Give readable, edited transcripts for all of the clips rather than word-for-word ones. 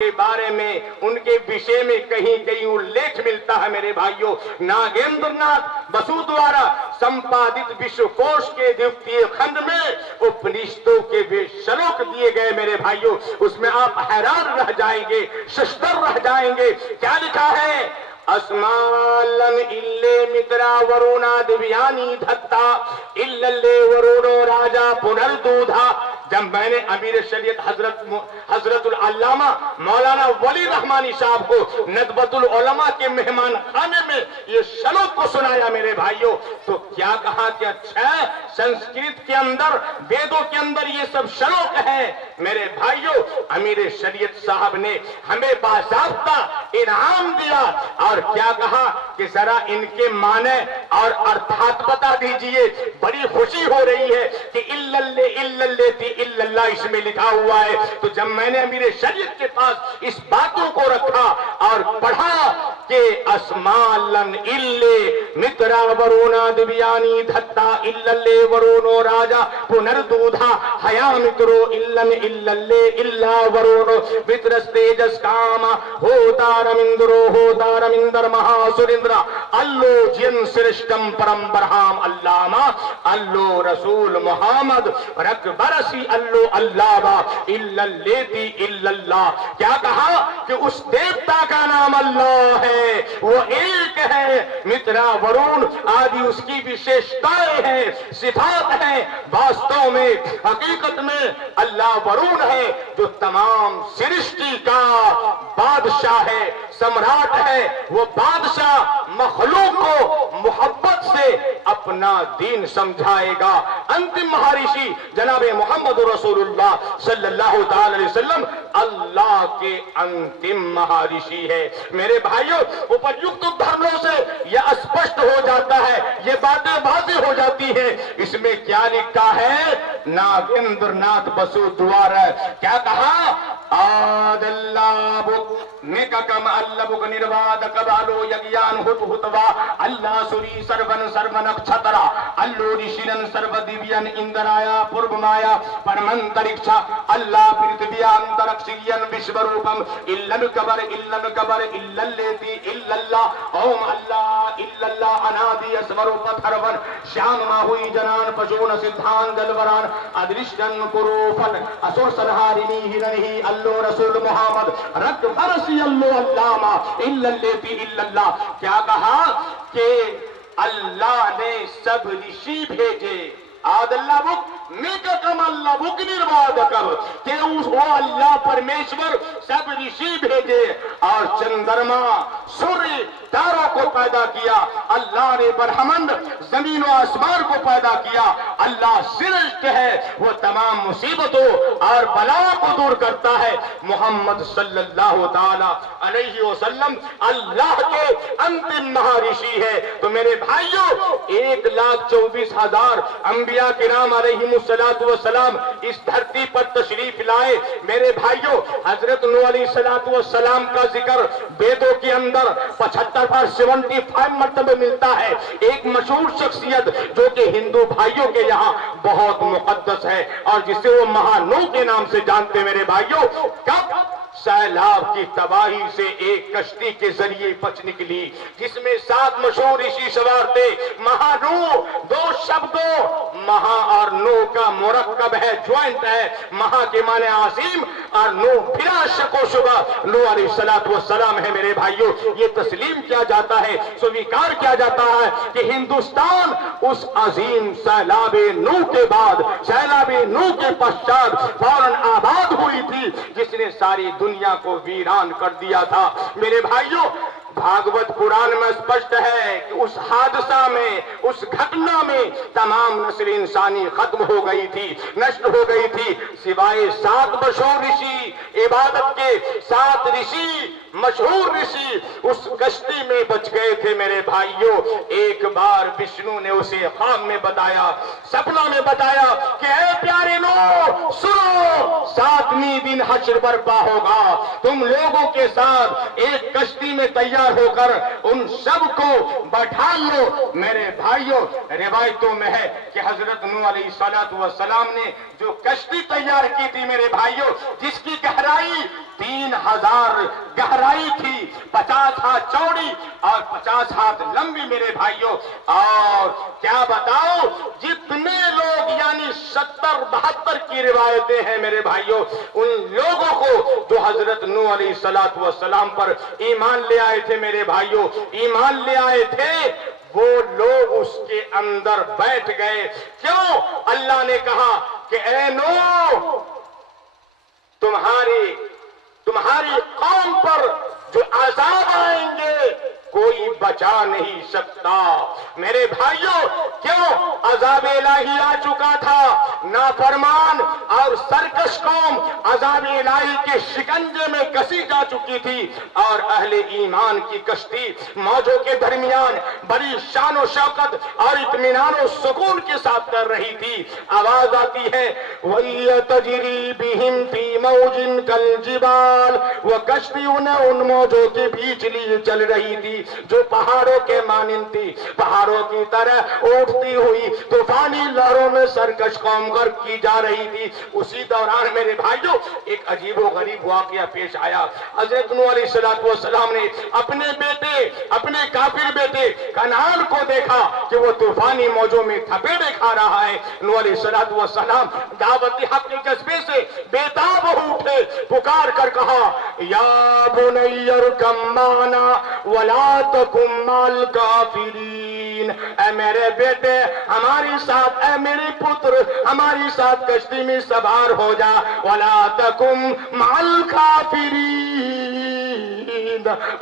کے بارے میں ان کے विषय में कहीं कहीं उल्लेख मिलता है मेरे भाइयों। नागेंद्र नाथ बसु द्वारा संपादित विश्वकोश के द्वितीय खंड में उपनिषदों के वे श्लोक दिए गए मेरे भाइयों, उसमें आप हैरान रह जाएंगे, शशदर रह जाएंगे। क्या लिखा है? अस्मालन इल्ले मित्रा वरुणा दिव्यानी धत्ता इल्लल्ले वरुणो राजा पुनर्दूधा। जब मैंने अमीर शरीयत हजरतुल अल्लामा मौलाना वली रहमानी साहब को नदबतुल उलमा के मेहमान खाने में ये श्लोक को सुनाया मेरे भाइयों, तो क्या कहा कि अच्छा संस्कृत के अंदर वेदों के अंदर ये सब श्लोक है। मेरे भाइयों, अमीर शरीयत साहब ने हमें बाज़ाब्ता इनाम दिया और क्या कहा कि जरा इनके माने और अर्थात बता दीजिए। बड़ी खुशी हो रही है कि इल्लल्ले इल्लल्ले थी इल्लल्लाह इसमें लिखा हुआ है। तो जब मैंने अमीर शरीयत के पास इस बातों को रखा और पढ़ा कि अस्मालन इल्ले मित्रा वरुणा दिव्यानी धत्ता इल्लल्ले वरुणो राजा पुनर्दूधा हया मित्रो इल्लन इल्लल्ले इल्ला वरुणो मित्रस्तेजस काम होतारमिंदर महासुरिंद्र अल्लो जिन श्रेष्ठम परम बरहाम अल्लामा अल्लो रसूल मोहम्मद रकबरसी अल्लो अल्लावा इल्लल्लेती इल्लल्लाह। क्या कहा कि उस देवता का नाम अल्लाह है, वो एक है। मित्रा वरुण आदि उसकी विशेषताएं हैं, सिफात हैं। वास्तव में हकीकत में अल्लाह वरुण है जो तमाम सृष्टि का बादशाह है, सम्राट है। वो बादशाह मखलूक को मोहब्बत से अपना दीन समझाएगा। अंतिम महर्षि जनाबे मोहम्मद रसूलुल्लाह सल्लल्लाहु अलैहि वसल्लम अल्लाह के अंतिम महर्षि है। मेरे भाइयों, उपयुक्त धर्मों से यह स्पष्ट हो जाता है, ये बातें वाज़ेह हो जाती हैं। इसमें क्या लिखा है? नागेंद्र नाथ बसु द्वारा क्या कहा? आदल्लाबुक निककम अल्लबुक निर्वाद कबालो यज्ञान हुतवा अल्लाह सुरी सर्वन नक्षत्रा अल्लो ऋषिरन सर्व दिव्यन इंद्राया पूर्व माया परमंतरिक्षा अल्लाह पृथ्व्या अंतरिक्षयन विश्वरूपम इल्लन कबर इल्लल्लेति इल्लल्लाह ओम अल्लाह इल्लल्लाह अनादि स्वरूप थरवन श्याम माहुई जनान पशून सिद्धान जलवरान अदृश्यन कुरूफन असुर संहारिणी हिरणी अल्लो रसूल मोहम्मद रक्त फरसी अल्लो अल्लामा इल्लल्लेति इल्लल्लाह। क्या कहा कि अल्लाह ने सब ऋषि भेजे। आदल्लाबुक निककम अल्लाबुक निर्वादकम के वो अल्लाह परमेश्वर सब ऋषि भेजे और चंद्रमा सूर्य तारों को पैदा किया। अल्लाह ने बरहमंड जमीन और आसमान को पैदा किया। अल्लाह श्रेष्ठ है, वो तमाम मुसीबतों और बलाओं को दूर करता है। मोहम्मद सल्लल्लाहु ताला अलैहि वसल्लम अल्लाह के अंतिम महर्षि है। तो मेरे भाइयों, 1,24,000 अंबिया किराम अलैहिमुस्सलातु वस्सलाम इस धरती पर तशरीफ लाए। मेरे भाइयों, हजरत नूह अलैहिस्सलातु वस्सलाम का जिक्र वेदों के अंदर 75 मरतबे मिलता है। एक मशहूर शख्सियत जो कि हिंदू भाइयों के यहाँ बहुत मुकद्दस है और जिसे वो महानूह के नाम से जानते। मेरे भाइयों, कब सैलाब की तबाही से एक कश्ती के जरिए बच निकली जिसमें 7 मशहूर ऋषि सवार थे। महानूह, 2 शब्दों महा और नूह का मुरक्कब है, ज्वाइंट है। महा के माने आसीम और नूह बिला शक व शुबा नूह अलैहिस्सलातु वस्सलाम है। मेरे भाइयों, ये तस्लीम किया जाता है, स्वीकार किया जाता है कि हिंदुस्तान उस अजीम सैलाबे नूह के बाद, सैलाबे नूह के पश्चात फौरन आबाद हुई थी जिसने सारी दुनिया को वीरान कर दिया था। मेरे भाइयों, भागवत पुराण में स्पष्ट है कि उस हादसा में, उस घटना में तमाम नस्ल इंसानी खत्म हो गई थी, नष्ट हो गई थी, सिवाय 7 मशहूर ऋषि, इबादत के 7 ऋषि, मशहूर ऋषि उस कश्ती में बच गए थे। मेरे भाइयों, एक बार विष्णु ने उसे ख्वाब में बताया, सपना में बताया कि ऐ प्यारे नूह सुनो, 7वें दिन हश्र बर्पा होगा। तुम लोगों के साथ एक कश्ती में तैयार होकर उन सब को बैठा लो। मेरे भाइयों, रिवायतों में है कि हजरत नूह अलैहिस्सलातु वस्सलाम ने जो कश्ती तैयार की थी मेरे भाइयों, जिसकी गहराई 3000 गहराई थी, 50 हाथ चौड़ी और 50 हाथ लंबी मेरे भाइयों। और क्या बताओ, जितने लोग यानी 70-72 की रिवायतें हैं मेरे भाइयों, उन लोगों को जो हजरत नूह अलैहिस्सलातु वस्सलाम पर ईमान ले आए थे मेरे भाइयों, ईमान ले आए थे, वो लोग उसके अंदर बैठ गए। क्यों? अल्लाह ने कहा कि ऐ नूह, तुम्हारी कौम पर जो अज़ाब आएंगे कोई बचा नहीं सकता। मेरे भाइयों, क्यों? अज़ाब इलाही आ चुका था, नाफरमान और सरकश कौम अज़ाब इलाही के शिकंजे में कसी जा चुकी थी और अहले ईमान की कश्ती मौजों के दरमियान बड़ी शान और शौकत और इत्मीनान और सुकून के साथ कर रही थी। आवाज आती है, वहिय तजरी बिहिम फी मौजिन कल जिबाल, वो कश्ती उन मौजों के बीच लिए चल रही थी जो पहाड़ों के मानिंद थी, पहाड़ों की तरह उठती हुई तूफानी लहरों में सरकश कौम गर्क की जा रही थी। उसी दौरान मेरे भाइयों एक अजीबो गरीब वाकया पेश आया। हजरत नूह अलैहिस्सलातु वस्सलाम ने अपने काफिर बेटे कनान को देखा कि वो तूफानी मौजों में थपेड़े खा रहा है। नूह अलैहिस्सलातु वस्सलाम दावत हक के जज्बे से बेताब हो उठे, पुकार कर कहा, या बुनय्यर कम्माना वला तकुम माल काफिरीन, ऐ मेरे बेटे हमारी साथ, ऐ मेरे पुत्र हमारी साथ कश्ती में सवार हो जा, वला तकुम माल काफिरीन,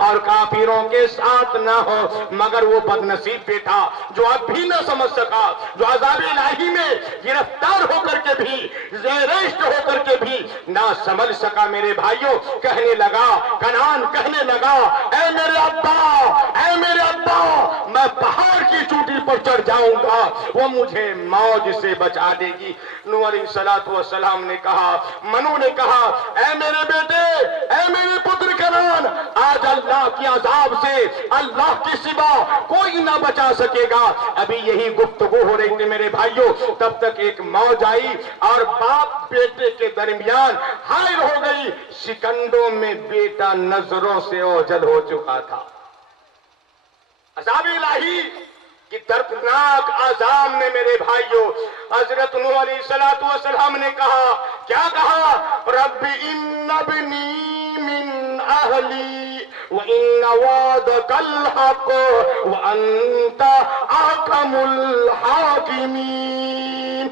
और काफिरों के साथ न हो। मगर वो बदनसीब बेटा जो अब भी न समझ सका, जो अज़ाब इलाही में गिरफ्तार होकर के भी, ज़ेरेश्त होकर के भी ना समझ सका मेरे भाइयों, कहने लगा, कनान कहने लगा, ऐ मेरे अब्बा, मैं पहाड़ की चोटी पर चढ़ जाऊंगा, वो मुझे मौज से बचा देगी। नूह अलैहिस्सलातु वस्सलाम ने कहा, मनु ने कहा, ऐ मेरे बेटे, ऐ मेरे पुत्र कनान, आज अल्लाह की अज़ाब से अल्लाह के सिवा कोई ना बचा सकेगा। अभी यही गुफ्तगू हो रही थी मेरे भाइयों, तब तक एक मौज आई और बाप बेटे के दरमियान हायर हो गई। शिकंडों में बेटा नजरों से ओझल हो चुका था। अज़ाब इलाही कि दर्दनाक आज़ाब में मेरे भाइयों हजरत नूह अलैहिस्सलातु वस्सलाम ने कहा, क्या कहा, रब्बी इन्न इब्नी मिन अहली व इन्न वादकल हक़ व अंत अहकमुल हाकिमीन।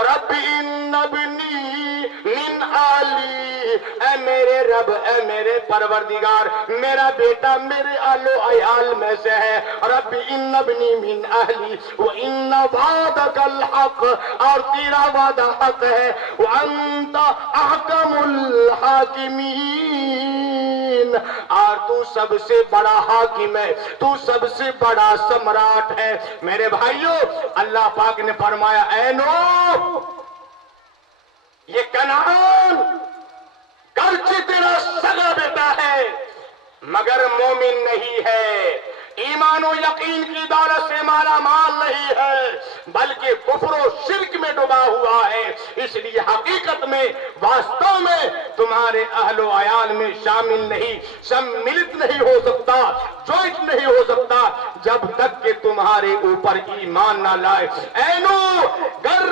रब्बी इन्न इब्नी मिन अहली, ऐ मेरे रब, ऐ मेरे परवरदिगार, मेरा बेटा मेरे आलो अयाल में से है। रब्बी इन्न इब्नी मिन अहली व इन्न वादकल हक़, और तेरा वादा हक है, व अंत अहकमुल हाकिमीन, और तू सबसे बड़ा हाकिम है, तू सबसे बड़ा सम्राट है। मेरे भाइयों, अल्लाह पाक ने फरमाया, ऐ नूह, ये कनान गर्चे तेरा सगा बेटा है मगर मोमिन नहीं है, ईमान और यकीन की दौलत से माला माल नहीं है, बल्कि कुफ्र और शिर्क में डूबा हुआ है। इसलिए हकीकत में, वास्तव में तुम्हारे अहलो अयाल में शामिल नहीं, सम्मिलित नहीं हो सकता, ज्वाइंट नहीं हो सकता, जब तक कि तुम्हारे ऊपर ईमान ना लाए। ऐ नूह, गर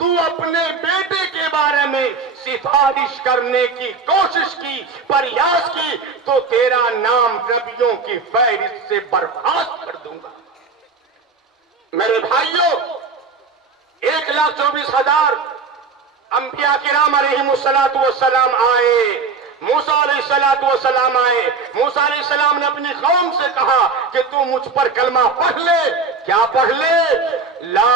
तू अपने बेटे के बारे में सिफारिश करने की कोशिश की, प्रयास की, तो तेरा नाम नबियों की फहरिस्त से बर्खास्त कर दूंगा। मेरे भाइयों, 1,24,000 अंबिया किराम अलैहिमुस्सलातु वस्सलाम आए, मूसा अलैहिस्सलातु वस्सलाम आए। मूसा अलैहिस्सलाम ने अपनी कौम से कहा कि तू मुझ पर कलमा पढ़ ले। क्या पढ़ ले? ला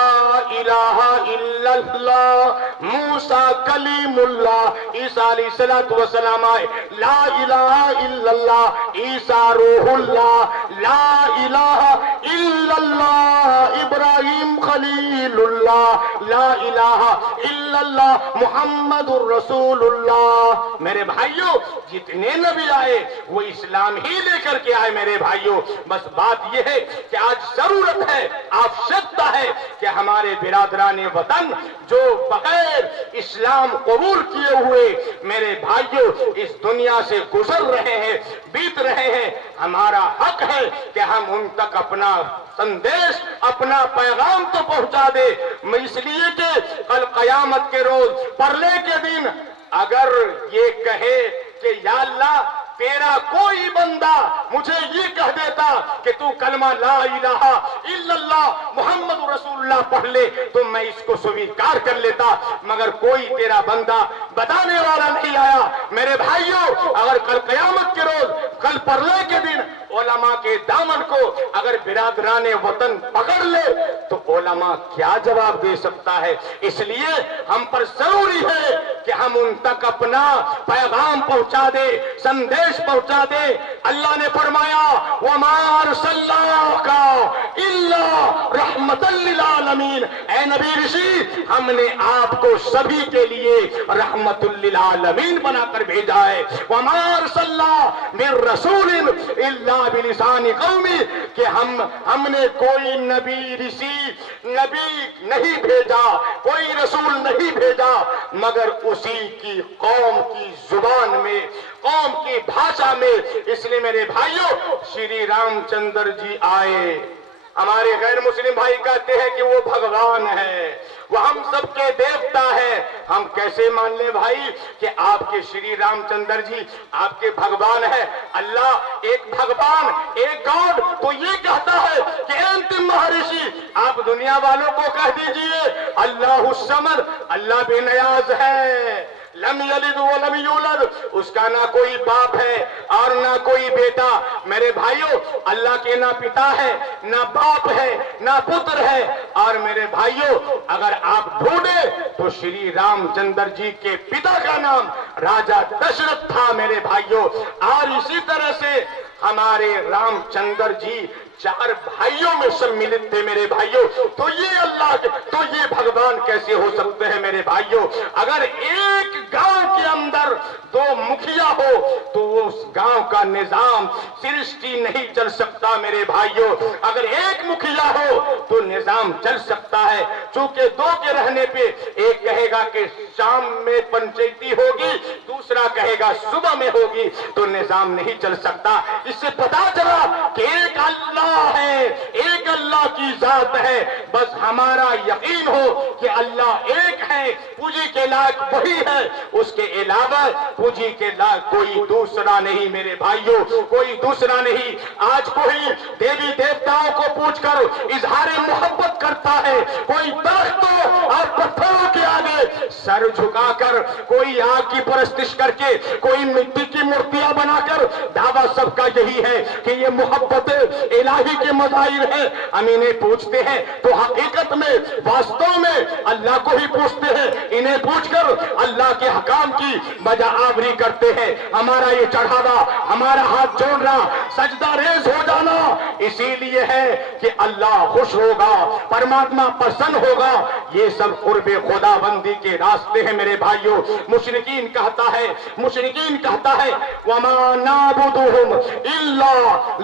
इलाहा इल्लल्लाह मूसा कलीमुल्लाह। ईसा अलैहिस्सलातु वस्सलाम आए, ला इलाहा इल्लल्लाह ईसा रूहुल्लाह, ला इलाहा इल्लल्लाह इब्राहिम खलीलुल्लाह। اللہ لا الہ الا اللہ محمد الرسول اللہ۔ میرے بھائیوں جتنے نبی آئے وہ اسلام ہی لے کر کے آئے میرے بھائیوں۔ بس بات یہ ہے کہ آج ضرورت ہے، آوشکتا ہے کہ ہمارے برادران وطن جو بغیر اسلام قبول کیے ہوئے میرے بھائیوں اس دنیا سے گزر رہے ہیں، بیت رہے ہیں، ہمارا حق ہے کہ ہم ان تک اپنا سندیش، اپنا پیغام تو پہنچا دے۔ اس لیے کہ کل قیامت کے روز، پرلے کے دن اگر یہ کہے کہ یا اللہ تیرا کوئی بندہ مجھے یہ کہہ دیتا کہ تو کلمہ لا الہ الا اللہ محمد رسول اللہ پڑھ لے تو میں اس کو سویکار کر لیتا، مگر کوئی تیرا بندہ بتانے والا نہیں آیا۔ میرے بھائیوں اگر کل قیامت کے روز، کل پرلے کے دن علماء کے دامن کو اگر برادران وطن پکڑ لے تو علماء کیا جواب دے سکتا ہے؟ اس لیے ہم پر ضروری ہے کہ ہم ان تک اپنا پیغام پہنچا دے، سندیش پہنچا دے۔ اللہ نے فرمایا وَمَا أَرْسَلْنَاكَ إِلَّا رَحْمَةً لِّلْعَالَمِينَ، اے نبی رشی ہم نے آپ کو سبھی کے لیے رحمت للعالمین بنا کر بھیجا ہے۔ وَمَا أَرْسَلْنَا مِن رَّسُولٍ إِلَّا بِلِسَانِ قَوْمِهِ، کہ ہم نے کوئی نبی رشی نبی نہیں بھیجا، کوئی رسول نہیں بھیجا مگر اسی کی قوم کی زبان میں، قوم کی بھاشا میں۔ اس لیے میرے بھائیوں شری رام چندر جی آئے، ہمارے غیر مسلم بھائی کہتے ہیں کہ وہ بھگوان ہے، وہ ہم سب کے دیوتا ہے۔ ہم کیسے مان لیں بھائی کہ آپ کے شری رام چندر جی آپ کے بھگوان ہے؟ اللہ ایک بھگوان، ایک گاڈ تو یہ کہتا ہے کہ اے انتم مہارشی آپ دنیا والوں کو کہہ دیجئے اللہ الصمد، اللہ بے نیاز ہے، لم یلد ولم یولد، اس کا نہ کوئی باپ ہے اور نہ کوئی بیٹا۔ میرے بھائیوں اللہ کے نہ پتا ہے، نہ باپ ہے، نہ پتر ہے۔ اور میرے بھائیوں اگر آپ ڈھونڈے تو شری رام چندر جی کے پتا کا نام راجا دشرتھ تھا میرے بھائیوں۔ اور اسی طرح سے ہمارے رام چندر جی 4 بھائیوں میں سملت تھے میرے بھائیوں۔ تو یہ اللہ تو یہ بھگوان کیسے ہو سکتے ہیں میرے بھائیوں؟ اگر ایک گاؤں کے اندر 2 مکھیا ہو تو اس گاؤں کا نظام سرشٹی نہیں چل سکتا میرے بھائیوں۔ اگر ایک مکھیا ہو تو نظام چل سکتا ہے، چونکہ 2 کے رہنے پہ ایک کہے گا کہ شام میں پنچیتی ہوگی، دوسرا کہے گا صبح میں ہوگی، تو نظام نہیں چل سکتا۔ اس سے پتا چلا کہ ایک اللہ ہے، ایک اللہ کی ذات ہے۔ بس ہمارا یقین ہو کہ اللہ ایک ہے، پوجی کے لائق وہی ہے، اس کے علاوہ پوجی کے لائق کوئی دوسرا نہیں میرے بھائیوں، کوئی دوسرا نہیں۔ آج کوئی دیوی دیوتاؤں کو پوچھ کر اظہار محبت کرتا ہے، کوئی درختوں اور پتھروں کے آگے سر جھکا کر، کوئی آگ کی پرستش کر کے، کوئی مٹی کی مورتیاں بنا کر، دعویٰ سب کا یہی ہے کہ یہ محبت الہی کے مظاہر ہیں۔ ہم انہیں پوچھتے ہیں تو حقیقت میں واستو میں اللہ کو ہی پوچھتے ہیں، انہیں پوچھ کر اللہ کے حکام کی بجا آوری کرتے ہیں۔ ہمارا یہ چڑھاوا، ہمارا ہاتھ جوڑنا، سجدہ ریز ہو جانا اسی لیے ہے کہ اللہ خوش ہوگا، پرماتما پسند ہوگا۔ یہ سب قرب خدا بندی کے راستے ہیں میرے بھائیوں۔ مشرکین کہتا ہے وَمَا نَعْبُدُهُمْ إِلَّا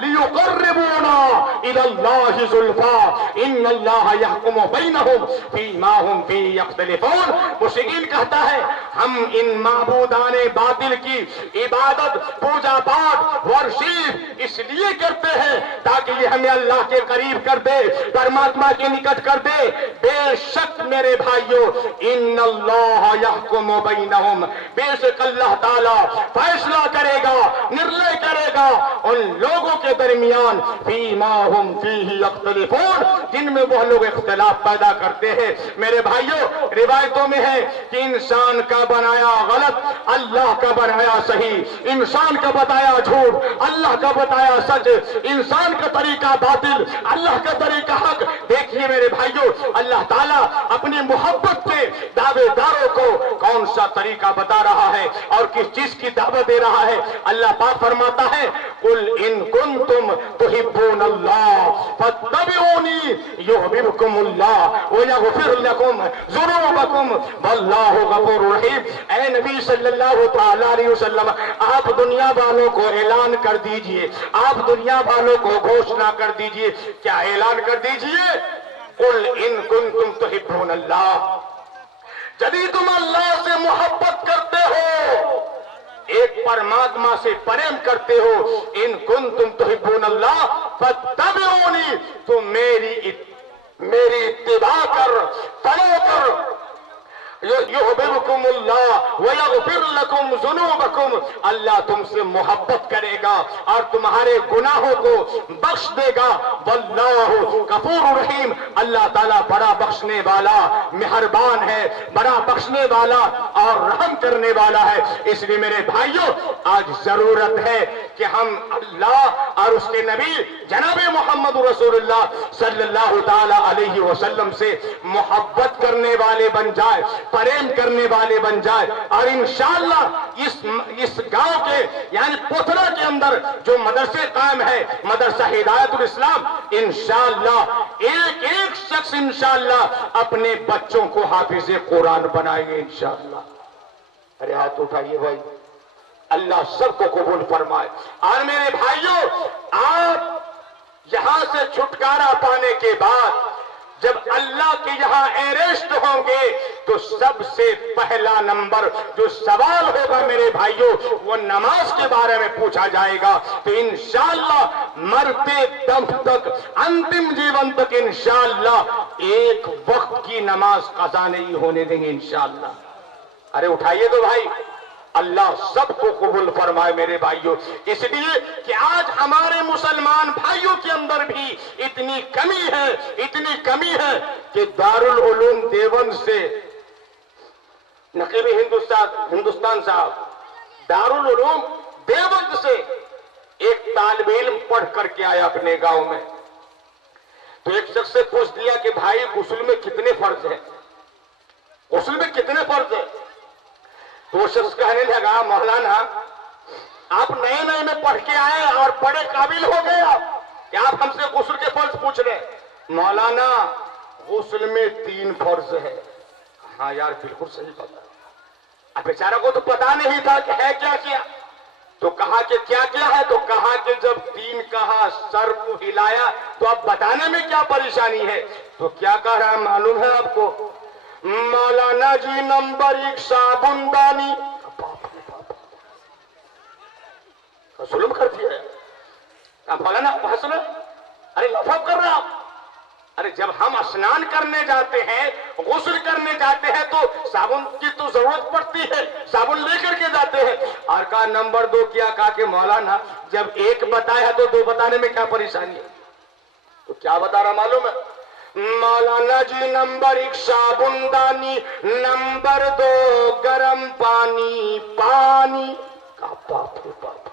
لِيُقَرِّبُونَا إِلَى اللَّهِ زُلْفَىٰ إِنَّ اللَّهَ يَحْكُمُ بَيْنَهُمْ فِيمَا هُمْ فِيهِ يَخْتَلِفُونَ۔ مشرکین کہتا ہے ہم ان معبودان باطل کی عبادت، پوجا پاٹ، ورشپ اس لیے کرتے ہیں تاکہ یہ ہمیں اللہ کے قریب کر دے، پرماتما کے نکٹ کر دے۔ بے شک میرے بھائیوں ان اللہ یحکم بینہم، بے شک اللہ تعالی فیصلہ کرے گا، نرلے کرے گا ان لوگوں کے درمیان فیما ہم فیہ یختلفون، جن میں وہ لوگ اختلاف پیدا کرتے ہیں۔ میرے بھائیوں روایتوں میں ہے کہ انسان کا بنایا غلط، اللہ کا بنایا صحیح، انسان کا بتایا جھوٹ، اللہ کا بتایا سچ، انسان کا طریقہ باطل، اللہ کا طریقہ حق۔ دیکھیے میرے بھائیوں اللہ تعالیٰ اپنی محبت کے دعوے داروں کو کون سا طریقہ بتا رہا ہے اور کس چیز کی دعوت دے رہا ہے۔ اللہ پاک فرماتا ہے कुल इन कुंतुम तुहिब्बून अल्लाह फत्तबिऊनी युहब्बिबकुमुल्लाह व यगफिर लकुम ज़ुनूबकुम वल्लाहु गफूरुर रहीम। ऐ नबी सल्लल्लाहु तआला अलैहि वसल्लम, आप दुनिया वालों को ऐलान कर दीजिए, आप दुनिया वालों को घोषणा कर दीजिए। क्या ऐलान कर दीजिए? कुल इन कुंतुम तुहिब्बून अल्लाह, यदि तुम अल्लाह से मोहब्बत करते हो, एक परमात्मा से प्रेम करते हो, इन कुंतुम तुहिब्बून अल्लाह फत्तबिऊनी, तुम मेरी इत्तिबा कर, फॉलो कर। युहब्बिबकुमुल्लाह व यगफिर लकुम ज़ुनूबकुम, अल्लाह तुमसे मोहब्बत करेगा और तुम्हारे गुनाहों को बख्श देगा। वल्लाहु गफूरुर रहीम, अल्लाह ताला बड़ा बख्शने वाला मेहरबान है, बड़ा बख्शने वाला और रहम करने वाला है। इसलिए मेरे भाइयों, आज जरूरत है कि हम अल्लाह और उसके नबी जनाब मोहम्मद रसूलुल्लाह सल्लल्लाहु ताला अलैहि वसल्लम से मोहब्बत करने वाले बन जाए, प्रेम करने वाले बन जाए। और इंशाअल्लाह इस गांव के यानी पोथरा के अंदर जो मदरसे कायम है, मदरसा हिदायतुल इस्लाम, इंशाअल्लाह एक एक शख्स इंशाअल्लाह अपने बच्चों को हाफिज़े कुरान बनाएंगे इंशाअल्लाह। अरे हाथ उठाइए भाई, अल्लाह सबको कबूल फरमाए। और मेरे भाइयों, आप यहां से छुटकारा पाने के बाद जब अल्लाह के यहां अरेस्ट होंगे तो सबसे पहला नंबर जो सवाल होगा मेरे भाइयों, वो नमाज के बारे में पूछा जाएगा। तो इंशाअल्लाह मरते दम तक, अंतिम जीवन तक इंशाअल्लाह एक वक्त की नमाज कज़ा नहीं होने देंगे इंशाअल्लाह। अरे उठाइए तो भाई, अल्लाह सबको कबूल फरमाए मेरे भाइयों। इसलिए कि आज हमारे मुसलमान भाइयों के अंदर भी इतनी कमी है कि दारुल उलूम देवबंद से नकीब हिंदुस्तान साहब दारुल उलूम देवबंद से एक तालिब इल्म पढ़ करके आया अपने गांव में। तो एक शख्स से पूछ दिया कि भाई गुस्ल में कितने फर्ज है, गुस्ल में कितने फर्ज है? तो वो शख्स कहने लगा, मौलाना आप नए नए में पढ़ के आए और बड़े काबिल हो गए आप, क्या आप हमसे गुस्ल के फर्ज पूछ रहे? मौलाना गुस्ल में 3 फर्ज है। हाँ यार बिल्कुल सही पता। अब बेचारा को तो पता नहीं था कि है क्या क्या। तो कहा कि क्या क्या है? तो कहा कि जब 3 कहा, सर को हिलाया, तो अब बताने में क्या परेशानी है? तो क्या कह रहा है मालूम है आपको? मौलाना जी नंबर 1 साबुनदानी। जुल्म कर दिया है मौलाना, हंसना, अरे लफाफ कर रहे आप। अरे जब हम स्नान करने जाते हैं, गुस्ल करने जाते हैं, तो साबुन की तो जरूरत पड़ती है, साबुन लेकर के जाते हैं। और कहा नंबर 2 क्या? कहा कि मौलाना जब 1 बताया तो 2 बताने में क्या परेशानी है? तो क्या बता रहा मालूम है? मौलाना जी नंबर 1 साबुनदानी, नंबर 2 गरम पानी। का बाप रे बाप,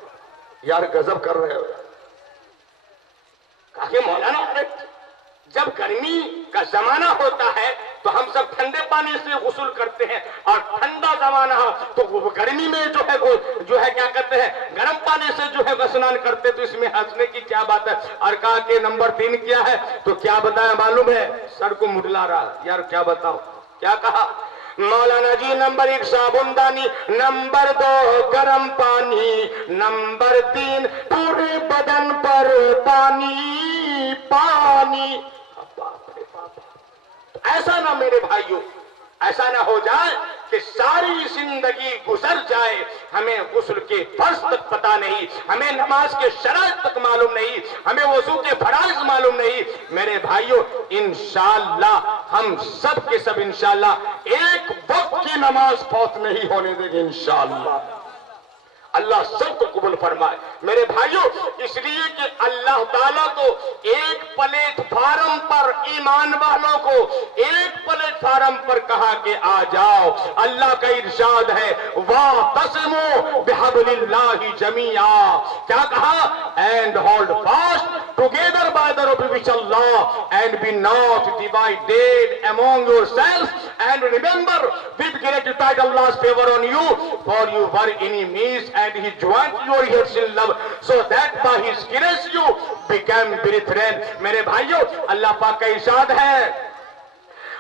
यार गजब कर रहे हो। कहा मौलाना जब गर्मी का जमाना होता है तो हम सब ठंडे पानी से गुस्ल करते हैं, और ठंडा जमाना हो तो गर्मी में जो है क्या कहते हैं, गर्म पानी से जो है स्नान करते। तो इसमें हंसने की क्या बात है? और कहा कि नंबर 3 क्या है? तो क्या बताया मालूम है? सर को मुडला रहा, यार क्या बताओ क्या कहा? मौलाना जी नंबर 1 साबुनदानी, नंबर 2 गरम पानी, नंबर 3 पूरे बदन पर पानी। ऐसा ना मेरे भाइयों, ऐसा ना हो जाए कि सारी जिंदगी गुजर जाए, हमें गुस्ल के फर्ज तक पता नहीं, हमें नमाज के शराइत तक मालूम नहीं, हमें वजू के फराइज मालूम नहीं। मेरे भाइयों, इंशाअल्लाह हम सब के सब इंशाअल्लाह एक वक्त की नमाज फौत नहीं होने देंगे इंशाअल्लाह। अल्लाह सबको कबूल फरमाए मेरे भाइयों। इसलिए कि अल्लाह ताला तो एक प्लेटफार्म पर ईमान वालों को, एक प्लेटफार्म प्लेटफार्म पर कहा कि आ जाओ। अल्लाह का इरशाद है वातसिमू बिहब्लिल्लाहि जमीआ, क्या कहा? And hold fast together by the rope which Allah, and be not divided among yourselves, and remember with great pride Allah's favor on you, for you were enemies and he joined your hearts in love, so that by his grace you became brethren। मेरे भाइयों, अल्लाह पाक का इरशाद है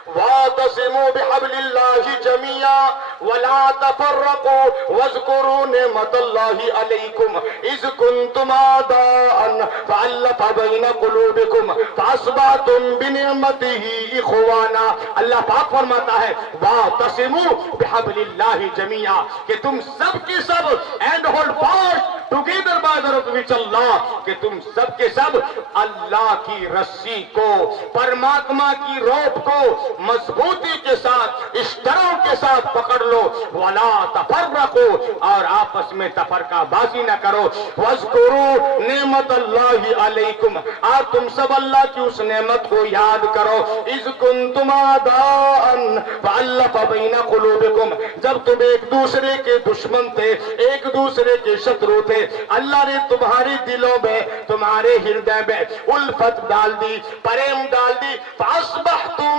वातसिमू बिहब्लिल्लाहि जमीआ वला तफर्रकू वज़कुरू निअमतल्लाहि अलैकुम is कुंतुम आदाअन फअल्लफ़ ban क़ुलूबिकुम फ़अस्बहतुम बिनिअमतिही इख़वाना। अल्लाह पाक फरमाता है वातसिमू बिहब्लिल्लाहि जमीआ, कि तुम सब के सब and hold fast together by the rope विच अल्लाह, कि तुम सब के सब अल्लाह की रस्सी को, परमात्मा की रोप को मजबूती के साथ, इश्तरों के साथ पकड़ लो। वला तफर्रकू, और आपस में तफरकाबाजी न करो। वज़कुरू निअमतल्लाहि अलैकुम, और तुम सब अल्लाह की उस नेमत को याद करो। इज़ कुंतुम आदाअन फअल्लफ़ बैन क़ुलूबिकुम, जब तुम एक दूसरे के दुश्मन थे, एक दूसरे के शत्रु थे, अल्लाह ने तुम्हारे दिलों में, तुम्हारे हृदय में उल्फत डाल दी, प्रेम डाल दी। फ़अस्बहतुम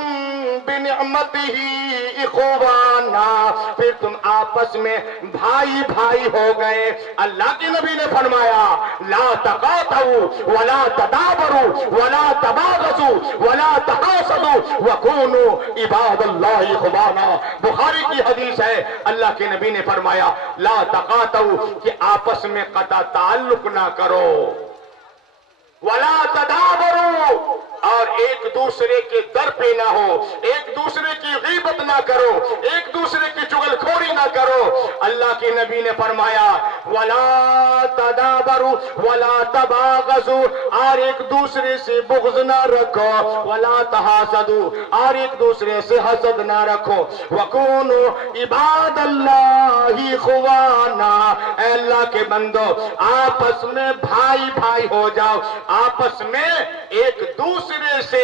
बिनिअमतिही इख़वाना, फिर तुम आपस में भाई भाई हो गए। अल्लाह के नबी ने फरमाया ला तक़ातऊ वला तदाबरू वला तबागसू वला तहासदू वकूनू इबादल्लाहि इख़वाना। बुखारी की हदीस है, अल्लाह के नबी ने फरमाया ला तक़ातऊ, कि आपस में कता ताल्लुक ना करो, वला तदाबरू, और एक दूसरे के दर पे ना हो, एक दूसरे की गीबत ना करो, एक दूसरे की चुगलखोरी ना करो। अल्लाह के नबी ने फरमाया वला तदाबरू वला तबागसू, और एक दूसरे से बुग़्ज़ ना रखो, वला तहासदू, और एक दूसरे से हसद ना रखो। वकूनू इबादल्लाहि इख़वाना, अल्लाह के बंदो आपस में भाई भाई हो जाओ, आपस में एक दूसरे से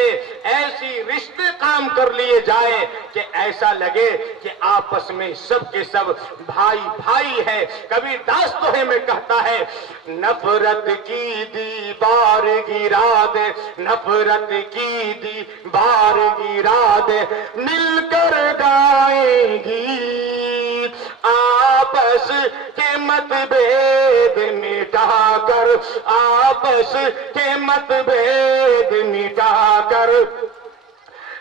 ऐसी रिश्ते काम कर लिए जाए कि ऐसा लगे कि आपस में सब के सब भाई भाई है। कभी दास्तोहे में कहता है नफरत की दीवार गिरा दे, नफरत की दीवार गिरा दे, मिलकर गाएंगी आपस के मतभेद मिटा कर, आपस के मतभेद मिटा कर,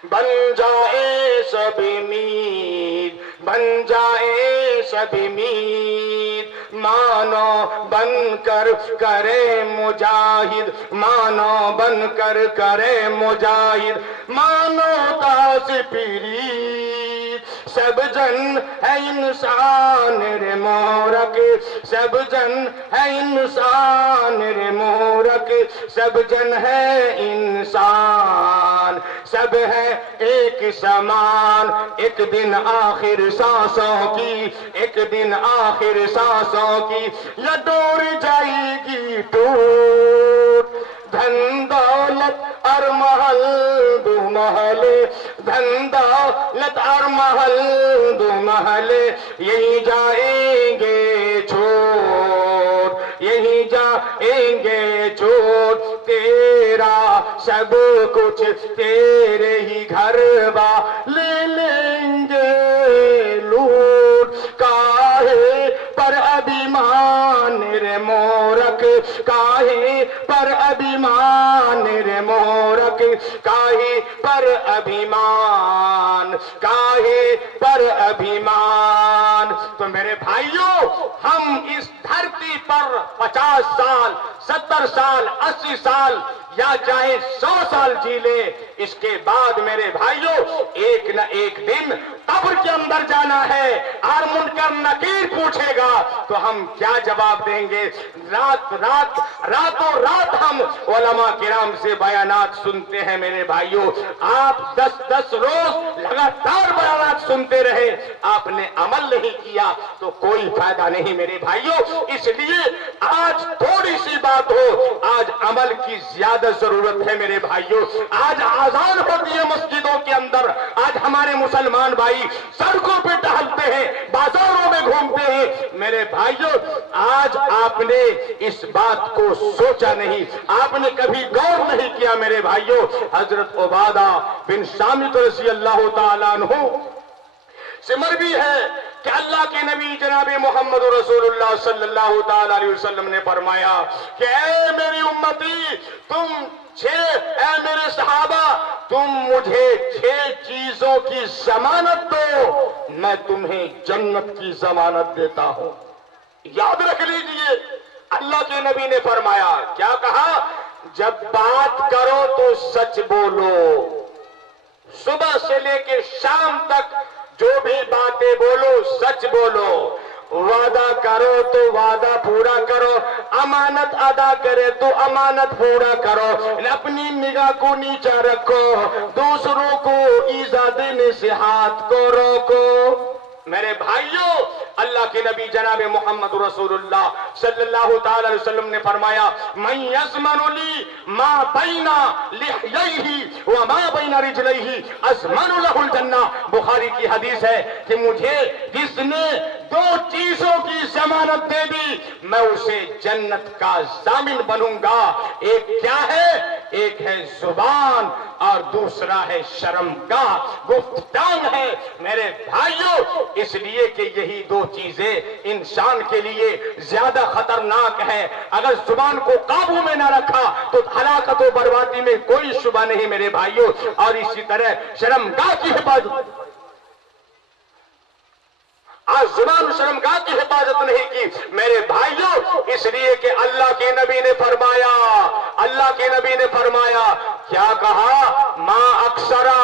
बन जाए सब मीत, बन जाए सब मीत, मानो बनकर करे मुजाहिद, मानो बनकर करे मुजाहिद, मानो दास पीरी, सब जन है इंसान रे मोरक, सब जन है इंसान रे मोरक, सब जन है इंसान, सब है एक समान। एक दिन आखिर सांसों की, एक दिन आखिर सांसों की, ये डोर जाएगी टूट, धन दौलत और महल दो महले, धन दौलत और महल दो महले, यही जाएंगे छोड़, यही जाएंगे छोड़, तेरा सब कुछ तेरे ही घर बा ले लेंगे लूट। काहे पर अभिमान रे मोरक, काहे पर अभिमान रे मोरक, काहे पर अभिमान, काहे पर अभिमान। तो मेरे भाइयों, हम इस धरती पर 50 साल, 70 साल, 80 साल या चाहे 100 साल जी ले, इसके बाद मेरे भाइयों एक न एक दिन कब्र के अंदर जाना है और मुनकर नकीर पूछेगा तो हम क्या जवाब देंगे। रातों रात हम उलमा किराम से बयानात सुनते हैं मेरे भाइयों। आप 10-10 रोज लगातार बयानात सुनते रहे, आपने अमल नहीं किया तो कोई फायदा नहीं मेरे भाइयों। इसलिए आज थोड़ी सी बात हो, आज अमल की ज्यादा जरूरत है मेरे भाइयों। आज आजान होती है मस्जिदों के अंदर, आज हम हमारे मुसलमान भाई सड़कों पे टहलते हैं, बाजारों में घूमते हैं। मेरे भाइयों, आज आपने इस बात को सोचा नहीं, आपने कभी गौर नहीं किया मेरे भाइयों। हजरत उबादा बिन सामित रज़ी अल्लाह ताला अन्हु से मरवी है कि अल्लाह के नबी जनाब मोहम्मद रसूलुल्लाह सल्लल्लाहु ताला अलैहि वसल्लम ने फरमाया कि ऐ मेरी उम्मती, ऐ मेरे सहाबा, तुम मुझे 6 चीजों की जमानत दो, मैं तुम्हें जन्नत की जमानत देता हूं। याद रख लीजिए, अल्लाह के नबी ने फरमाया, क्या कहा? जब बात करो तो सच बोलो, सुबह से लेकर शाम तक जो भी बातें बोलो सच बोलो, वादा करो तो वादा पूरा करो, अमानत अदा करे तो अमानत पूरा करो, अपनी निगाह को नीचा रखो, दूसरों को ईज़ा देने से हाथ को रोको। मेरे भाइयों, अल्लाह के नबी जनाब मोहम्मद रसूलुल्लाह सल्लल्लाहु ताला अलैहि वसल्लम ने फरमाया, मन यज़मनु ली मा बैना लिह्यैहि व मा बैना रिजलैहि अज़मनु लहुल जन्ना। बुखारी की हदीस है कि मुझे जिसने 2 चीजों की जमानत दे दी, मैं उसे जन्नत का जामिन बनूंगा। एक क्या है? एक है जुबान और दूसरा है शर्मगाह, गुफ्तान है। मेरे भाइयों, इसलिए कि यही 2 चीजें इंसान के लिए ज्यादा खतरनाक है। अगर जुबान को काबू में ना रखा तो हलाकत और बर्बादी में कोई शुबा नहीं मेरे भाइयों। और इसी तरह शर्मगाह की हिफाजत, आज जुबान शर्मगाह की हिफाजत नहीं की मेरे भाइयों, इसलिए कि अल्लाह के नबी ने फरमाया, अल्लाह के नबी ने फरमाया, क्या कहा? मां अक्सरा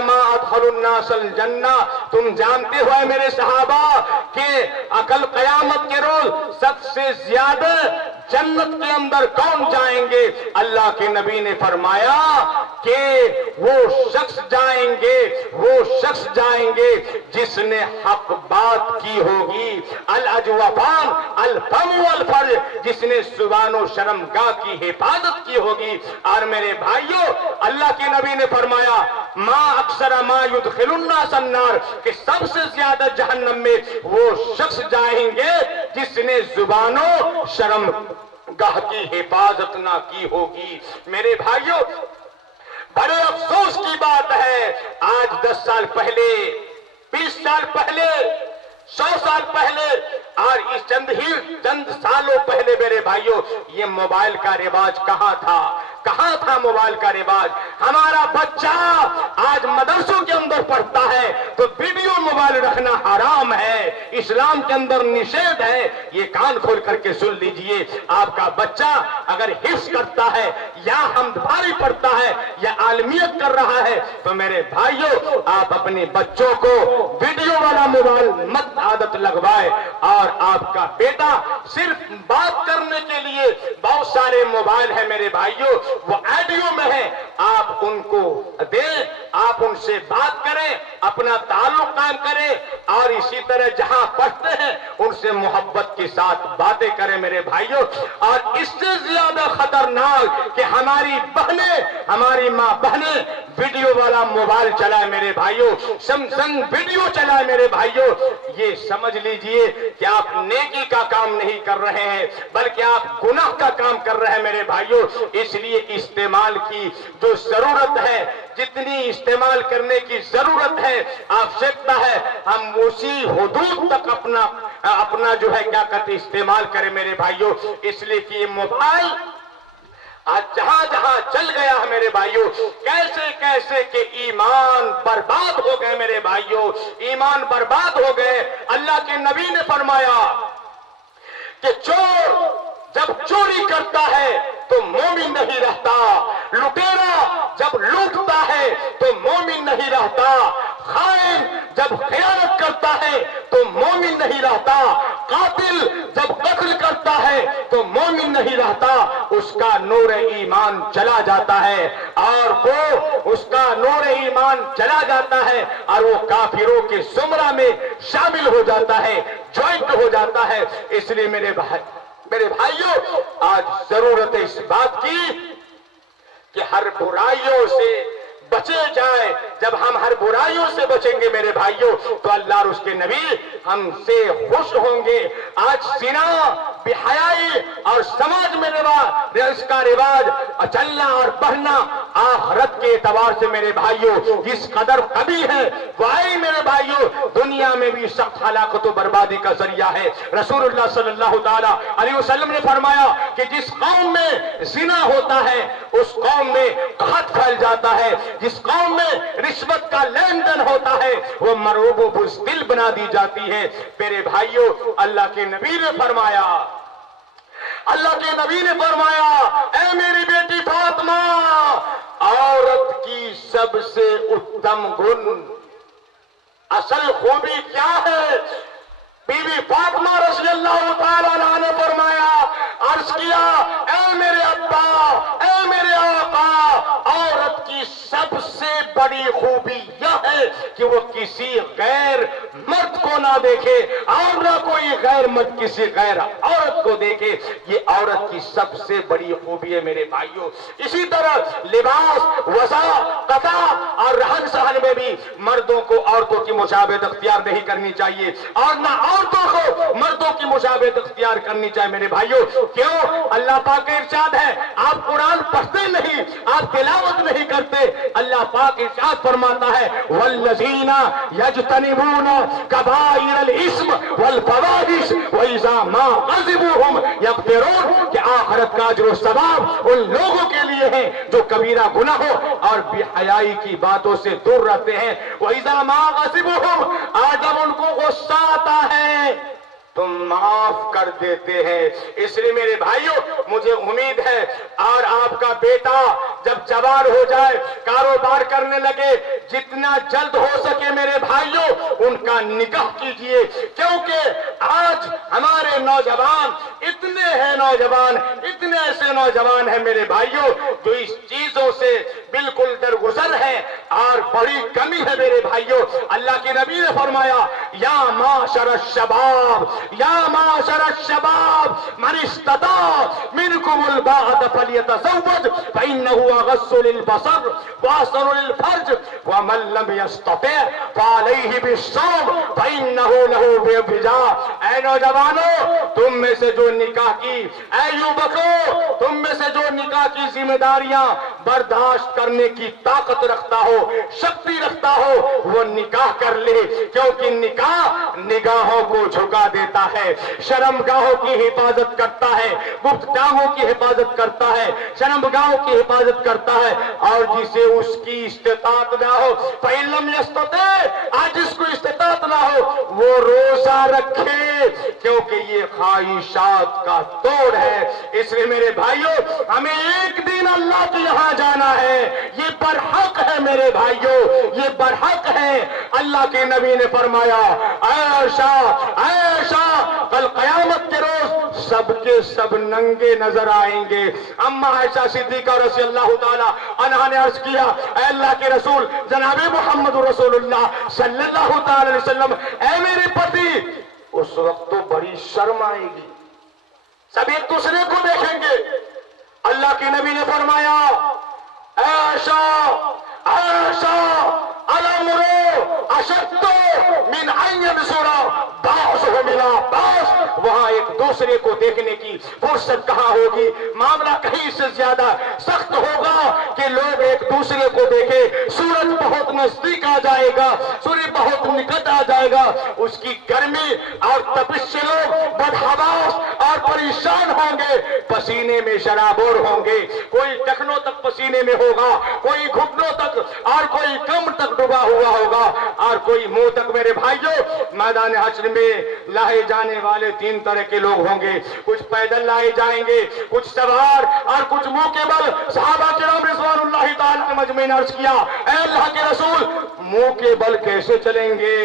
मां अदखलुन नासल जन्ना। तुम जानते हो मेरे सहाबा कि अकल कयामत के रोज सबसे ज्यादा जन्नत के अंदर कौन जाएंगे? अल्लाह के नबी ने फरमाया कि वो शख्स जाएंगे जिसने हक बात की होगी, अल अजवाफान अल फम वल फर्ज, जिसने जुबान और शर्मगाह की हिफाजत की होगी। और मेरे भाइयों, अल्लाह के नबी ने फरमाया, मां अक्सरा मा युदखिलुन नास अन्नार, कि सबसे ज्यादा जहन्नम में वो शख्स जाएंगे जिसने जुबानों शर्मगाह की हिफाजत ना की होगी। मेरे भाइयों, बड़े अफसोस की बात है, आज 10 साल पहले, 20 साल पहले, 100 साल पहले और इस चंद सालों पहले मेरे भाइयों, ये मोबाइल का रिवाज कहां था? कहां था मोबाइल का रिवाज? हमारा बच्चा आज मदरसों के अंदर पढ़ता है तो वीडियो मोबाइल रखना हराम है, इस्लाम के अंदर निषेध है। ये कान खोल करके सुन लीजिए, आपका बच्चा अगर हिफ्ज करता है या हमदवारी पढ़ता है या आलमियत कर रहा है तो मेरे भाइयों, आप अपने बच्चों को वीडियो वाला मोबाइल मत आदत लगवाए। और आपका बेटा सिर्फ बात करने के लिए बहुत सारे मोबाइल है मेरे भाइयों, वो ऑडियो में है, आप उनको दें, आप उनसे बात करें, अपना ताल्लुक कायम करें और इसी तरह जहां पढ़ते हैं उनसे मोहब्बत के साथ बातें करें मेरे भाइयों। और इससे ज्यादा खतरनाक कि हमारी बहनें, हमारी माँ बहनें वीडियो वाला मोबाइल चलाए मेरे भाइयों, सैमसंग वीडियो चलाए मेरे भाइयों। ये समझ लीजिए कि आप नेकी का काम नहीं कर रहे हैं बल्कि आप गुनाह का काम कर रहे हैं मेरे भाइयों। इसलिए इस्तेमाल की जो जरूरत है, जितनी इस्तेमाल करने की जरूरत है, आवश्यकता है, हम उसी हुदूद तक अपना जो है क्या कहते इस्तेमाल करें मेरे भाइयों। इसलिए कि ये मोबाइल आज जहां जहां चल गया है मेरे भाइयों, कैसे कैसे के ईमान बर्बाद हो गए मेरे भाइयों, ईमान बर्बाद हो गए। अल्लाह के नबी ने फरमाया कि चोर जब चोरी करता है तो मोमिन नहीं रहता, लुटेरा जब लूटता है तो मोमिन नहीं रहता, खाइन जब खयानत करता है तो मोमिन नहीं रहता, कातिल जब कत्ल करता है तो मोमिन नहीं रहता, उसका नूर ईमान चला जाता है और वो उसका नूर ईमान चला जाता है और वो काफिरों के जुमरा में शामिल हो जाता है, ज्वाइंट हो जाता है। इसलिए मेरे भाइयों, आज जरूरत है इस बात की कि हर बुराइयों से بچے جائیں. جب ہم ہر برائیوں سے بچیں گے میرے بھائیوں تو اللہ اور اس کے نبی ہم سے خوش ہوں گے. آج زنا، بے حیائی اور سماج میں اس کا رواج چلنا اور بڑھنا آخرت کے اعتبار سے میرے بھائیوں جس قدر قبیح ہے وہی میرے بھائیوں دنیا میں بھی سخت ہلاکت و بربادی کا ذریعہ ہے. رسول اللہ صلی اللہ تعالی علیہ وسلم نے فرمایا کہ جس قوم میں زنا ہوتا ہے اس قوم میں قحط پھیل جاتا ہے. جس قوم میں رشوت کا لین دین ہوتا ہے وہ مرعوب و بزدل بنا دی جاتی ہے. میرے بھائیوں اللہ کے نبی نے فرمایا، اللہ کے نبی نے فرمایا، اے میری بیٹی فاطمہ، عورت کی سب سے اتم گن، اصل خوبی کیا ہے؟ بی بی فاطمہ رضی اللہ تعالیٰ عنہ نے فرمایا، عرض کیا، اے میرے ابا، اے میرے آقا، عورت کی سب سے بڑی خوبی یہ ہے کہ وہ کسی غیر مرد کو نہ دیکھے اور نہ کوئی غیر مرد کسی غیر عورت کو دیکھے. یہ عورت کی سب سے بڑی خوبی ہے میرے بھائیوں. اسی طرح لباس، وضع، قطع اور رہن سہن میں بھی مردوں کو عورتوں کی مشابہت اختیار نہیں کرنی چاہیے اور نہ عورتوں کو مردوں کی مشابہت اختیار کرنی چاہیے میرے بھائیوں. کیوں؟ اللہ پاک کا ارشاد ہے، آپ قرآن پڑھتے نہیں، آپ تلاوت نہیں کرتے. اللہ پاک ارشاد فرماتا ہے، والذین یجتنبون کبائر الاسم والفواحش واذا ما غضبوا هم یغفرون، کہ آخرت کا اجر و ثواب ان لوگوں کے لیے ہے جو کبیرہ گناہوں اور بے حیائی کی باتوں سے دور رہتے ہیں. واذا ما غضبوا هم، اور جب ان کو غصہ آتا ہے تم معاف کر دیتے ہیں. اس لیے میرے بھائیوں مجھے امید ہے اور آپ کا بیٹا جب جوان ہو جائے، کاروبار کرنے لگے، جتنا جلد ہو سکے میرے بھائیوں ان کا نکاح کیجئے. کیونکہ آج ہمارے نوجوان اتنے ہیں، نوجوان اتنے ایسے نوجوان ہیں میرے بھائیوں جو اس چیزوں سے بالکل درگزر ہے اور بڑی کمی ہے میرے بھائیوں. اللہ کے نبی نے فرمایا، یا معاشر الشباب، یا معاشر الشباب من استطاع منکم الباءۃ فلیتزوج فإنه اغض للبصر واحسن للفرج ومن لم يستطع فعليه بالصوم فإنه له وجاء. اے نوجوانوں، تم میں سے جو نکاح کی، اے یوبکوں تم میں سے جو نکاح کی ذمہ داریاں برداشت کرنے کی طاقت رکھتا ہو، شکتی رکھتا ہو، وہ نکاح کر لے. کیونکہ نکاح نگاہوں کو جھکا دیتا ہے، شرمگاہوں کی حفاظت کرتا ہے، گفتگاہوں کی حفاظت کرتا ہے، شرمگاہوں کی حفاظت کرتا ہے. اور جسے اس کی استطاعت نہ ہو، فَإِن لَمْ يَسْتَطِعْ، آج جس کو استطاعت نہ ہو وہ روزہ رکھے، کیونکہ یہ خواہشات کا توڑ ہے. اس لیے میرے بھائیوں ہمیں ایک دن اللہ کے یہاں جانا ہے. یہ برحق ہے میرے بھائیوں، یہ برحق ہے. اللہ کے نبی نے فرمایا، عائشہ عائشہ کل قیامت کے روز سب کے سب ننگے نظر آئیں گے. اما عائشہ صدیقہ رضی اللہ تعالی عنہا نے عرض کیا، اے اللہ کے رسول جناب محمد رسول اللہ صلی اللہ تعالی علیہ وسلم، اے میرے پتی، اس وقت تو بڑی شرم آئے گی، سب ایک دوسرے کو دیکھیں گے. اللہ کے نبی نے فرمایا، عائشہ عائشہ الامر اشد من ان ينظر بعضهم الى بعض، وہاں ایک دوسرے کو دیکھنے کی فرصت کہاں ہوگی؟ معاملہ کہیں سے زیادہ سخت ہوگا کہ لوگ ایک دوسرے کو دیکھیں. سورج بہت نزدیک آ جائے گا، سورج بہت نکٹ آ جائے گا، اس کی گرمی اور تپش سے لوگ بدحواس اور پریشان ہوں گے، پسینے میں شرابور ہوں گے. کوئی ٹخنوں تک پسینے میں ہوگا، کوئی گھٹنوں تک اور کوئی کم تک ڈوبا ہوا ہوگا اور کوئی منہ تک. میرے بھائیوں میدان حشر میں لائے جانے والے 3 طرح کے لوگ ہوں گے. کچھ پیدل لائے جائیں گے، کچھ سوار اور کچھ منہ کے بل. صحابہ کرام رضوان اللہ تعالی مجمعین عرض کیا، اے اللہ کے رسول منہ کے بل کیسے چلیں گے؟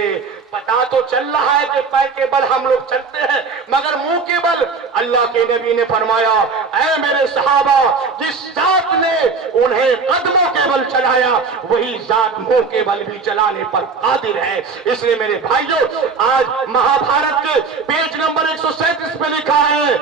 پتا تو چل رہا ہے کہ پیر کے بل ہم لوگ چلتے ہیں مگر منہ کے بل. اللہ کے نبی نے فرمایا، اے میرے صحابہ، جس ذات نے انہیں قدموں کے بل چلایا وہی ذات منہ کے بل بھی چلانے پر قادر ہے. اس لیے میرے بھائیوں آج مہابھارت کے پیج نمبر 137 پہ لکھا ہے،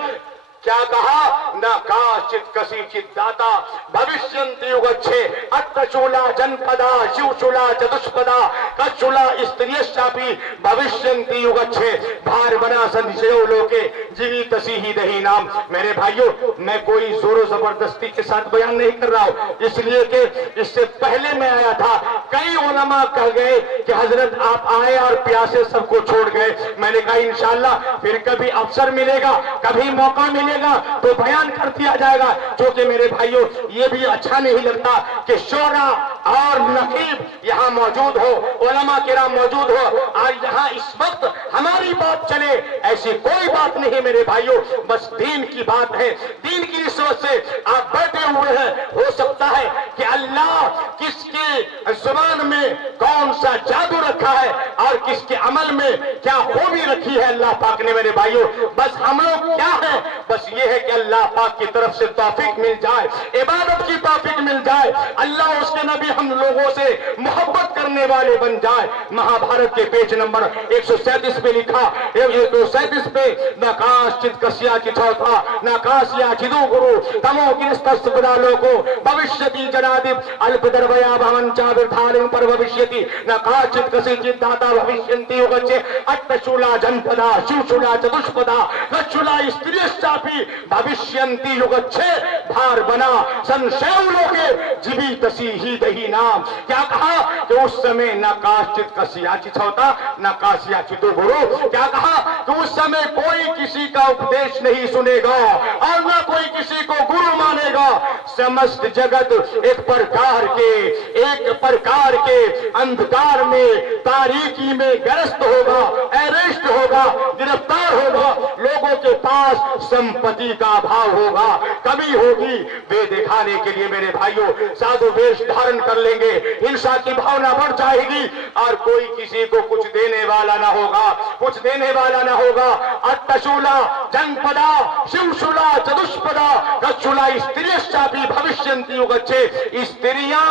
کیا کہا؟ न काचित् कसिचित् दाता भविष्यन्ति युगच्छे अट्टचूला जनपदा शिवचूला चतुष्पदा कच्चूला स्त्रियश्चापि भविष्यन्ति युगच्छे भार बना संशयो लोके जीवितसी ही दही नाम। मेरे भाइयों, मैं कोई जोरों जबरदस्ती के साथ बयान नहीं कर रहा हूं, इसलिए कि इससे पहले मैं आया था कई उलमा कह गए कि हजरत आप आए और प्यासे सबको छोड़ गए। मैंने कहा इंशाअल्लाह फिर कभी अवसर मिलेगा, कभी मौका मिलेगा तो बयान कर दिया जाएगा। क्योंकि मेरे भाइयों, ये भी अच्छा नहीं लगता कि शोरा और नकीब यहाँ मौजूद हो, उलमा किराम मौजूद हो और यहाँ इस वक्त हमारी बात चले, ऐसी कोई बात नहीं मेरे भाइयों। बस दीन की बात है, दीन की रिश्वत से आप बैठे हुए हैं। हो सकता है कि अल्लाह किसके जुबान में कौन सा जादू रखा है और किसके अमल में क्या खूबी रखी है अल्लाह पाक ने। मेरे भाइयों, बस हम लोग क्या है, बस ये है कि अल्लाह पाक की तरफ से तौफीक मिल जाए, इबादत की तौफीक मिल जाए, अल्लाह उसके नबी हम लोगों से मोहब्बत करने वाले बन जाए। महाभारत के पेज नंबर 137 पे लिखा, 137 पे नकाशित कस्या चिथौथा नकाशिया चिदु गुरु तमो गिरस्तस्पदा लोको भविष्यति जनादिप अल्पदर्वया भवंचा विधालिं पर भविष्यति नकाशित कसिचित् दाता भविष्यन्ति युगच्छे अट्टचूला जनपदा शिवचूला चतुष्पदा कच्चूला स्त्रियश्चापि भविष्यन्ति युगच्छे भार बना संशयो लोके जीवितसी ही दही नाम। क्या कहा कि उस समय नकाशित कस्या चिथौथा नकाशिया चिदु गुरु, क्या कहा कि उस समय कोई किसी का उपदेश नहीं सुनेगा और न कोई किसी को गुरु मानेगा। समस्त जगत एक प्रकार के अंधकार में तारीकी में ग्रस्त होगा, अरेस्ट होगा, गिरफ्तार होगा। लोगों के पास संपत्ति का अभाव होगा, कमी होगी। वे दिखाने के लिए मेरे भाइयों साधु वेश धारण कर लेंगे, हिंसा की भावना बढ़ जाएगी और कोई किसी को कुछ देने वाला ना होगा, कुछ देने वाला ना होगा। अट्टचूला जनपदा शिवचूला चतुष्पदा कच्चूला स्त्रियश्चापि भविष्यन्ति युगच्छे। स्त्रियां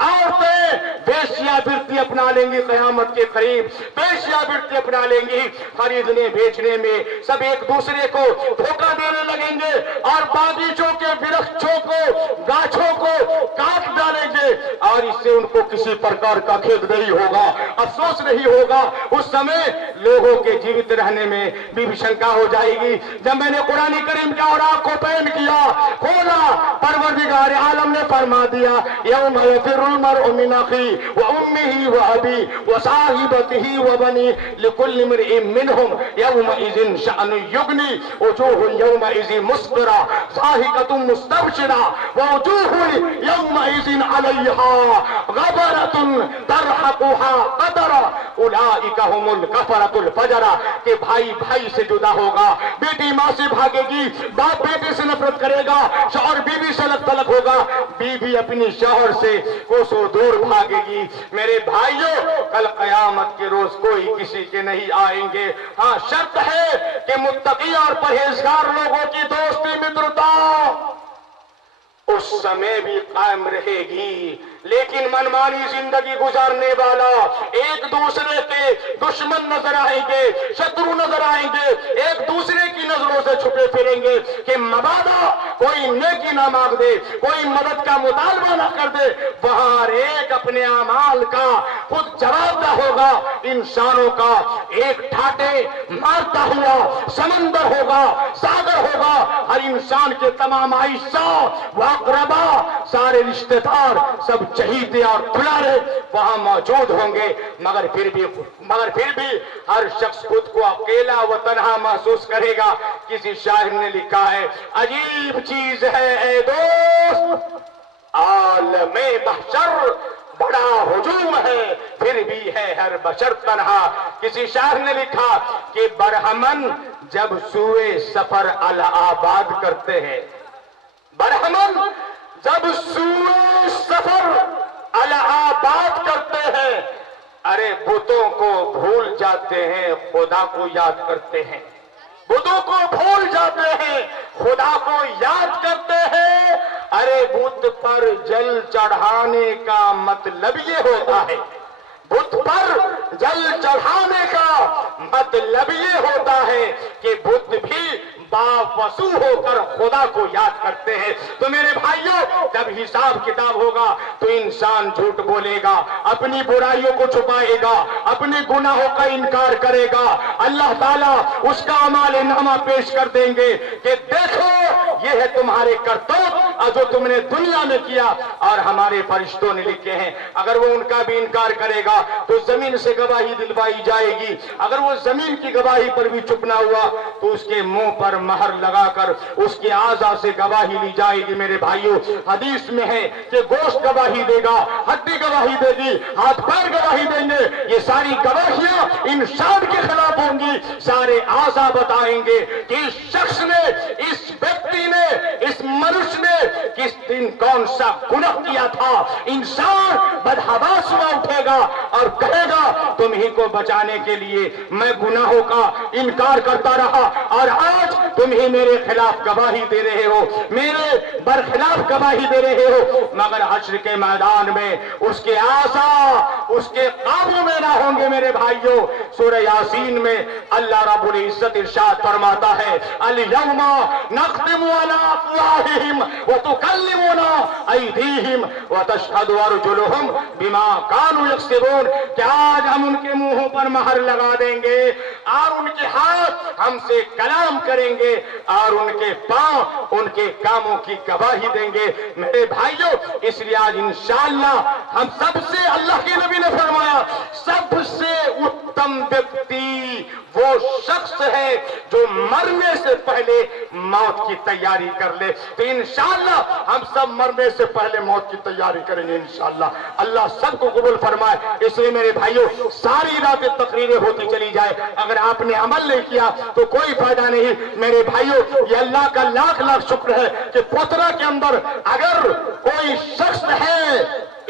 औरतें वेश्यावृत्ति अपना लेंगी, कयामत के करीब वेश्यावृत्ति अपना लेंगी। खरीदने बेचने में सब एक दूसरे को धोखा देने लगेंगे और बागीचों के वृक्षों को गाछों को काट डालेंगे और इससे उनको किसी प्रकार का खेद नहीं होगा, अफसोस नहीं होगा। उस समय लोगों के जीवित रहने में भी शंका हो जाएगी। जब मैंने कुरान करीम का और आंख को पैन किया, खोला, परवरदिगार आलम ने फरमा दिया यौम यफिरुल मर्उ मिन अखी व उम्मिही व अबी व साहिबतिही व बनी लिकुल्लि इम्रिइन मिनहुम यौमइज़िन शअनु युगनी वजूहुन यौमइज़िन मुस्फिरा साहिकतुन मुस्तबशिरा व वजूहुन यौमइज़िन अलैहा गबरतुन तरहकुहा कतरा उलाइका हुमुल कफरतुल फजरा। कि भाई भाई से जुदा होगा, बेटी माँ से भागेगी, बाप बेटे से नफरत करेगा, शौहर बीवी से अलग थलग होगा, बीवी अपनी शौहर से कोसों दूर भागेगी। मेरे भाइयों, कल कयामत के रोज कोई किसी के नहीं आएंगे। हाँ, शर्त है कि मुत्तकी और परहेजगार लोगों की दोस्ती मित्रता उस समय भी कायम रहेगी, लेकिन मनमानी जिंदगी गुजारने वाला, एक दूसरे के दुश्मन नजर आएंगे, शत्रु नजर आएंगे, एक दूसरे की नजरों से छुपे फिरेंगे कि मबादा कोई नेकी ना मांग दे, कोई मदद का मुतालबा ना कर दे। वहां हर एक अपने अमाल का खुद जवाबदार होगा। इंसानों का एक ठाटे मारता हुआ समंदर होगा, सागर होगा। हर इंसान के तमाम आइशा वाकरबा, सारे रिश्तेदार, सब चहीते और दुलारे वहां मौजूद होंगे। मगर फिर भी हर शख्स खुद को अकेला व तन्हा महसूस करेगा। किसी शायर ने लिखा है, अजीब चीज है ए दोस्त आलमे महशर, बड़ा हुजूम है फिर भी है हर बशर तन्हा। किसी शायर ने लिखा कि बरहमन जब सुए सफर अलाहाबाद करते हैं, बरहमन जब सूए सफर अलाहाबाद करते हैं, अरे बुतों को भूल जाते हैं, खुदा को याद करते हैं। बुतों को भूल जाते हैं, खुदा को याद करते हैं। अरे बुत पर जल चढ़ाने का मतलब ये होता है, बुत पर जल चढ़ाने का मतलब ये होता है कि बुत भी बावसू होकर खुदा को याद करते हैं। तो मेरे भाइयों, जब हिसाब किताब होगा तो इंसान झूठ बोलेगा, अपनी बुराइयों को छुपाएगा, अपने गुनाहों का इनकार करेगा। अल्लाह ताला उसका अमाल नामा पेश कर देंगे कि देखो ये है तुम्हारे कर्तव्य जो तुमने दुनिया में किया, और हमारे फरिश्तों ने लिखे हैं। अगर वो उनका भी इनकार करेगा तो जमीन से गवाही दिलवाई जाएगी। अगर वो जमीन की गवाही पर भी चुप ना हुआ तो उसके मुंह पर महर लगाकर उसके आज़ा से गवाही ली जाएगी। मेरे भाइयों, हदीस में है कि गोश्त गवाही देगा, हड्डी गवाही देगी, हाथ पैर गवाही देंगे। ये सारी गवाहियां इंसान के खिलाफ होंगी। सारे आज़ा बताएंगे कि इस शख्स ने, इस व्यक्ति ने, इस मनुष्य ने किस दिन कौन सा गुनाह किया था। इंसान बदहवास हुआ उठेगा और कहेगा तुम ही को बचाने के लिए मैं गुनाहों का इनकार करता रहा, और आज तुम ही मेरे खिलाफ गवाही दे रहे हो, मेरे बरखिलाफ गवाही दे रहे हो। मगर हश्र के मैदान में उसके आसा, उसके काबू में ना होंगे। मेरे भाइयों, सूरह यासीन में अल्लाह रब्बुल इज्जत इरशाद फरमाता है, अल यौमा नख्तिमु अला अफ़वाहिहिम व तुकल्लिमुना अयदीहिम व तशहदु अर्जुलुहुम बिमा कानू यक्सिबून। क्या आज हम उनके मुंहों पर महर लगा देंगे और उनके हाथ हमसे कलाम करेंगे और उनके पांव उनके कामों की गवाही देंगे। मेरे भाइयों, इसलिए आज इंशाअल्लाह हम सबसे, अल्लाह के नबी ने फरमाया, सबसे उत्तम व्यक्ति वो शख्स है जो मरने से पहले मौत की तैयारी कर ले। तो इंशाअल्लाह हम सब मरने से पहले मौत की तैयारी करेंगे इंशाअल्लाह। अल्लाह सबको कबूल फरमाए। इसलिए मेरे भाइयों, सारी रातें तकरीरें होती चली जाए, अगर आपने अमल नहीं किया तो कोई फायदा नहीं। मेरे भाइयों, ये अल्लाह का लाख लाख शुक्र है कि पोतरा के अंदर अगर कोई शख्स है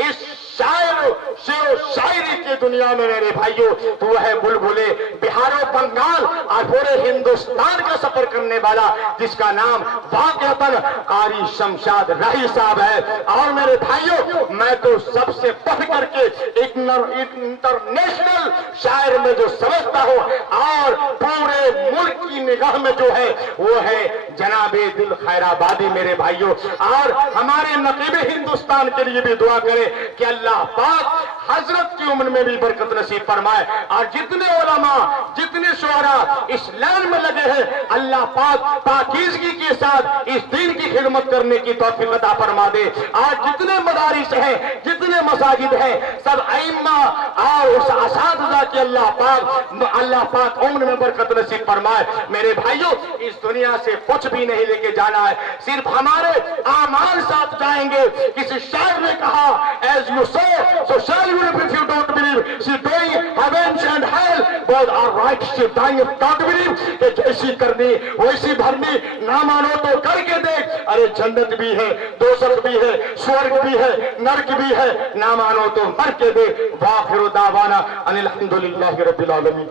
इस शायर शेर शायरी की दुनिया में मेरे भाइयों, तो वह है बुलबुले बिहार और बंगाल और पूरे हिंदुस्तान का सफर करने वाला, जिसका नाम वाकईतन कारी शमशाद राही साहब है। और मेरे भाइयों, मैं तो सबसे बढ़ करके एक इंटरनेशनल शायर में जो समझता हूँ और पूरे मुल्क की निगाह में जो है वो है जनाबे दिल खैराबादी। मेरे भाइयों, और हमारे नकीबे हिंदुस्तान के लिए भी दुआ करें कि अल्लाह पाक हजरत की उम्र में भी बरकत नसीब फरमाए, और जितने उलमा, जितने शुअरा इस लाइन में लगे हैं, अल्लाह पाक पाकीज़गी के साथ इस दीन की खिदमत करने की तौफीक अता फरमा दे। आज जितने मदारिस हैं, जितने मसाजिद हैं, सब अइम्मा और उस असातिज़ा की अल्लाह पाक उम्र में बरकत नसीब फरमाए। मेरे भाइयों, इस दुनिया से कुछ भी नहीं लेके जाना है, सिर्फ हमारे आमाल साथ जाएंगे। किसी शायर ने कहा, as you sow, so shall you reap if you don't believe. She doing heaven and hell, both are right. She dying if don't believe. कि जैसी करनी वैसी भरनी, ना मानो तो करके देख। अरे जन्नत भी है, दोज़ख भी है, स्वर्ग भी है, नरक भी है, ना मानो तो मर के देख। वाखिरु दावाना अनिल हम्दुलिल्लाहि रब्बिल आलमीन।